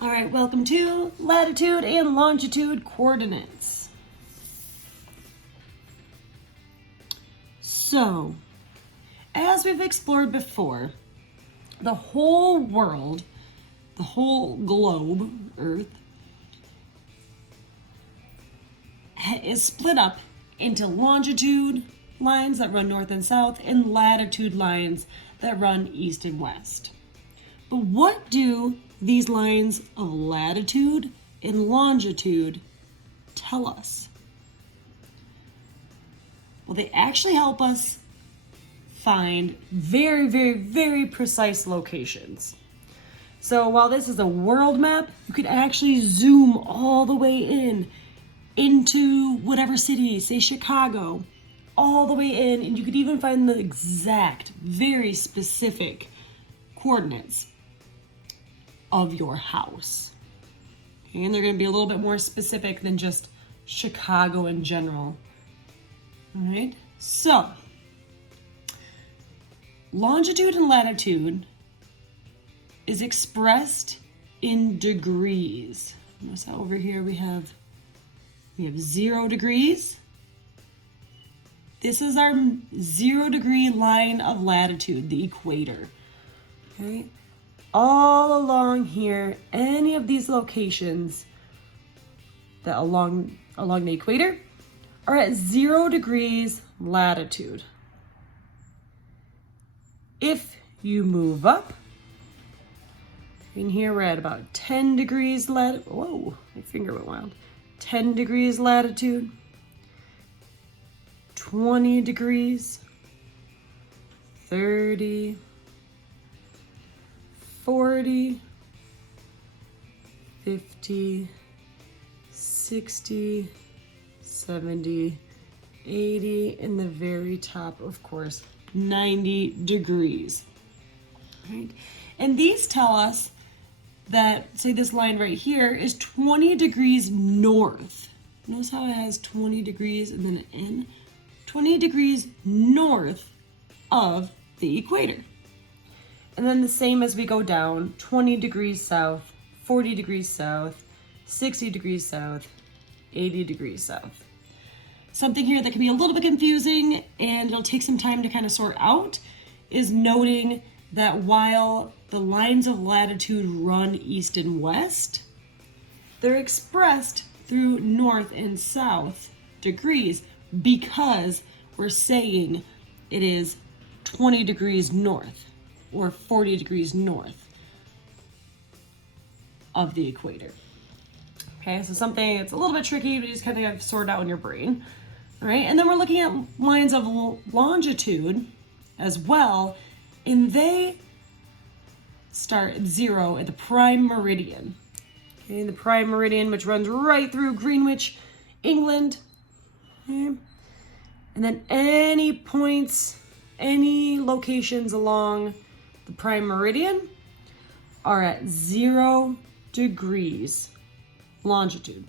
All right, welcome to latitude and longitude coordinates. So, as we've explored before, the whole world, the whole globe, Earth, is split up into longitude lines that run north and south and latitude lines that run east and west. But what do these lines of latitude and longitude tell us? Well, they actually help us find very, very, very precise locations. So while this is a world map, you could actually zoom all the way into whatever city, say Chicago, all the way in, and you could even find the exact, very specific coordinates of your house. Okay, and they're going to be a little bit more specific than just Chicago in general. All right, so longitude and latitude is expressed in degrees. Notice how over here we have 0 degrees. This is our 0 degree line of latitude, the equator. Okay. All along here, any of these locations that along the equator are at 0 degrees latitude. If you move up, in here we're at about 10 degrees latitude. Whoa, my finger went wild. 10 degrees latitude, 20 degrees, 30, 40, 50, 60, 70, 80, and the very top, of course, 90 degrees. Right? And these tell us that, say this line right here is 20 degrees north. Notice how it has 20 degrees and then an N? 20 degrees north of the equator. And then the same as we go down, 20 degrees south, 40 degrees south, 60 degrees south, 80 degrees south. Something here that can be a little bit confusing and it'll take some time to kind of sort out is noting that while the lines of latitude run east and west, they're expressed through north and south degrees because we're saying it is 20 degrees north or 40 degrees north of the equator. Okay, so something that's a little bit tricky, but you just kind of have to sort out in your brain. All right, and then we're looking at lines of longitude as well, and they start at 0 at the prime meridian. Okay, the prime meridian, which runs right through Greenwich, England. Okay. And then any points, any locations along the prime meridian are at 0 degrees longitude.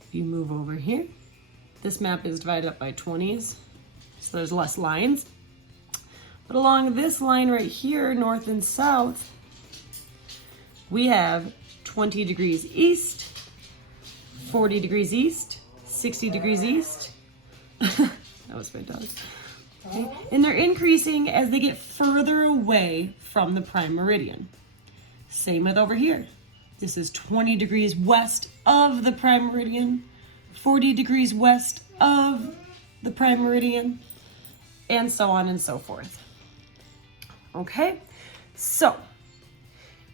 If you move over here, this map is divided up by 20s, so there's less lines. But along this line right here, north and south, we have 20 degrees east, 40 degrees east, 60 degrees east. That was my dog. Okay. And they're increasing as they get further away from the prime meridian. Same with over here. This is 20 degrees west of the prime meridian, 40 degrees west of the prime meridian, and so on and so forth. Okay, so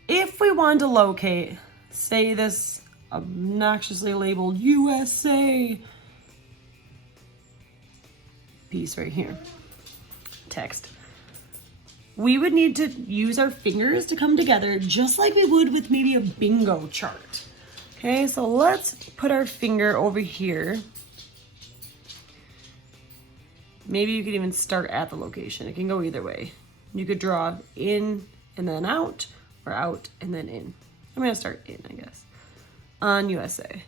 if we want to locate, say this obnoxiously labeled USA piece right here, text, we would need to use our fingers to come together just like we would with maybe a bingo chart. Okay, so let's put our finger over here. Maybe you could even start at the location. It can go either way. You could draw in and then out, or out and then in. I'm gonna start in, I guess, on USA.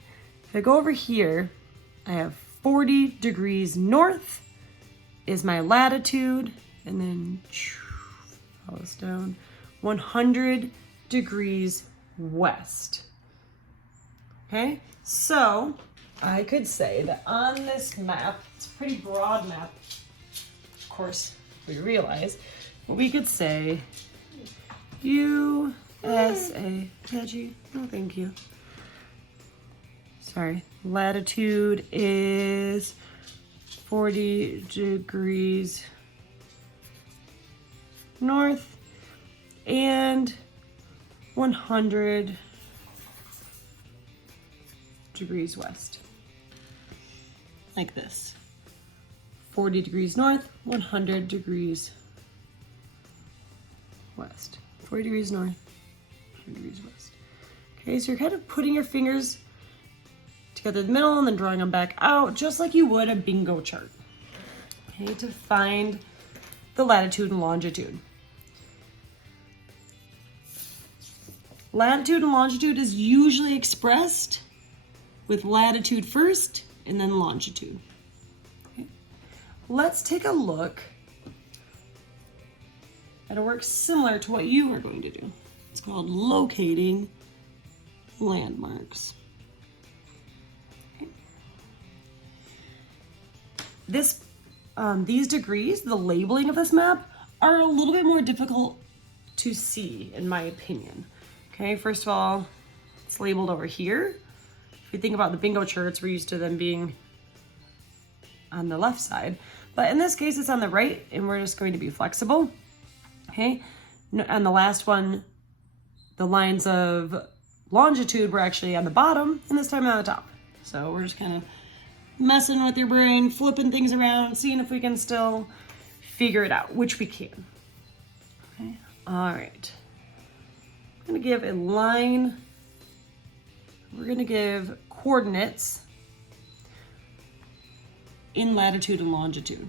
If I go over here, I have 40 degrees north is my latitude, and then follows down 100 degrees west. Okay, so I could say that on this map, it's a pretty broad map, of course, we realize, but we could say USA, Reggie, no thank you. Sorry, latitude is 40 degrees north and 100 degrees west. Like this. 40 degrees north, 100 degrees west. 40 degrees north, 100 degrees west. Okay, so you're kind of putting your fingers together in the middle and then drawing them back out, just like you would a bingo chart. Okay, to find the latitude and longitude. Latitude and longitude is usually expressed with latitude first and then longitude. Okay. Let's take a look at a work similar to what you are going to do. It's called locating landmarks. Okay. These degrees, the labeling of this map, are a little bit more difficult to see, in my opinion. Okay, first of all, it's labeled over here. If you think about the bingo charts, we're used to them being on the left side. But in this case, it's on the right, and we're just going to be flexible. Okay, and the last one, the lines of longitude were actually on the bottom, and this time on the top. So we're just kind of messing with your brain, flipping things around, seeing if we can still figure it out, which we can. Okay, all right. I'm going to give a line, we're going to give coordinates in latitude and longitude,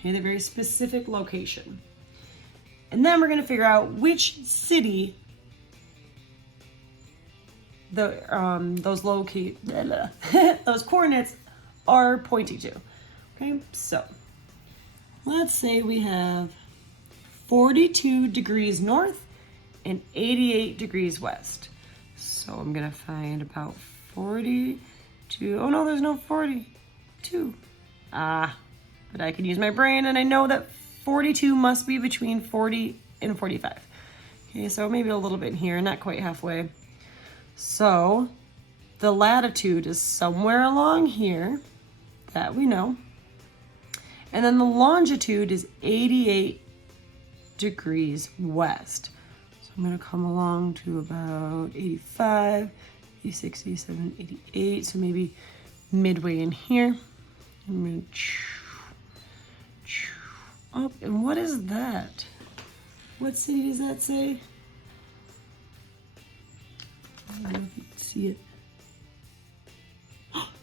okay, the very specific location. And then we're going to figure out which city those coordinates are pointing to. Okay, so let's say we have 42 degrees north and 88 degrees west. So I'm gonna find about 42, oh no, there's no 42. But I can use my brain and I know that 42 must be between 40 and 45. Okay, so maybe a little bit here, not quite halfway. So the latitude is somewhere along here, that we know. And then the longitude is 88 degrees west. I'm going to come along to about 85, 86, 87, 88, so maybe midway in here. I'm going to up, and what is that? What city does that say? I don't know if you can see it.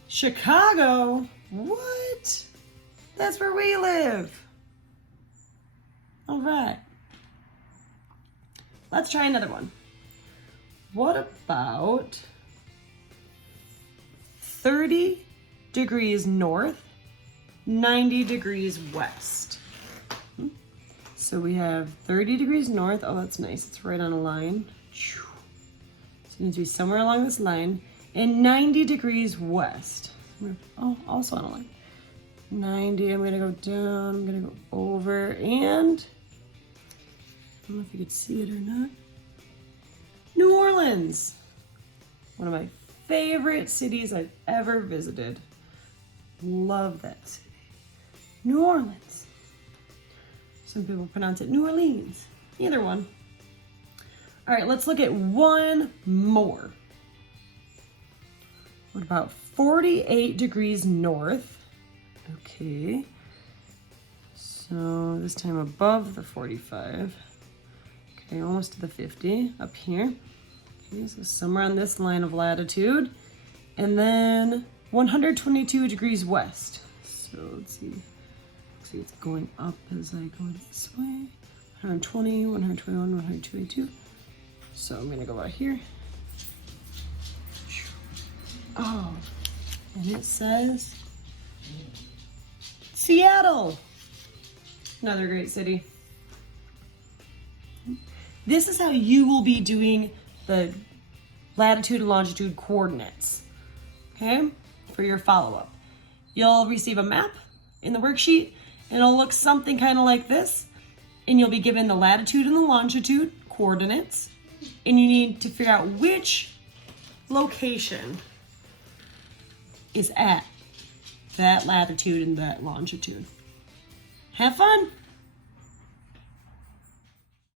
Chicago? What? That's where we live. All right. Let's try another one. What about 30 degrees north, 90 degrees west? So we have 30 degrees north. Oh, that's nice. It's right on a line. So it needs to be somewhere along this line. And 90 degrees west. Oh, also on a line. 90, I'm gonna go down, I'm gonna go over, and I don't know if you could see it or not. New Orleans, one of my favorite cities I've ever visited. Love that city. New Orleans. Some people pronounce it New Orleans. Either one. All right, let's look at one more. What about 48 degrees north? Okay. So this time above the 45. Okay, almost to the 50 up here. Okay, so somewhere on this line of latitude. And then 122 degrees west. So let's see. See, it's going up as I go this way. 120, 121, 122. So I'm gonna go out here. Oh, and it says Seattle. Another great city. This is how you will be doing the latitude and longitude coordinates, okay, for your follow-up. You'll receive a map in the worksheet, and it'll look something kind of like this, and you'll be given the latitude and the longitude coordinates, and you need to figure out which location is at that latitude and that longitude. Have fun!